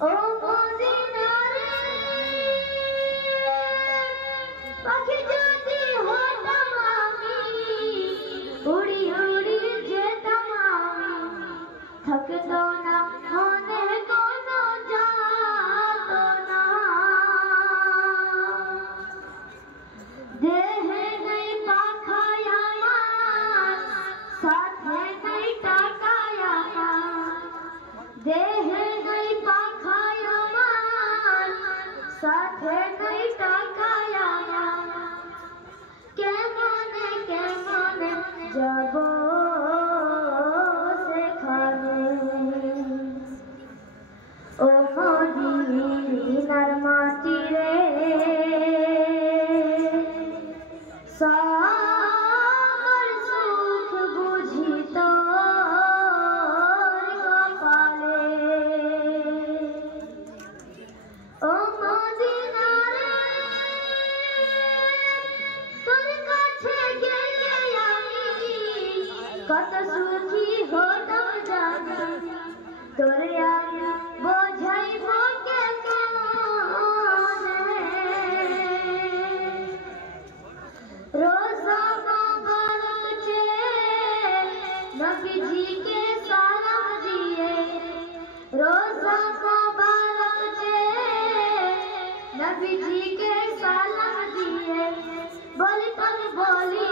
ও মদিনারে পাখি যদি হতাম আমি উড়ি উড়ি যেতাম আমি থাকতো না মনে কোনো যাতনা দেহে নেই পাখায় আমার সাথে নেই টাকায় আমার দেহে নেই পাখায় আমার সাথে নেই টাকায় আমার কেমনে কেমনে যাব সেখানে ও মদিনার মাটি রে সকল সুখ বুঝি তোর কপালে ও মদিনা রে তোর কাছে গেলে আমি কত সুখী হতাম জানি তোরে আমি বোঝাইব কেমনে रोज़ा मुबारक चे नबी जी के सलाम दिए रोज़ा मुबारक चे नबी जी के सलाम दिए बोली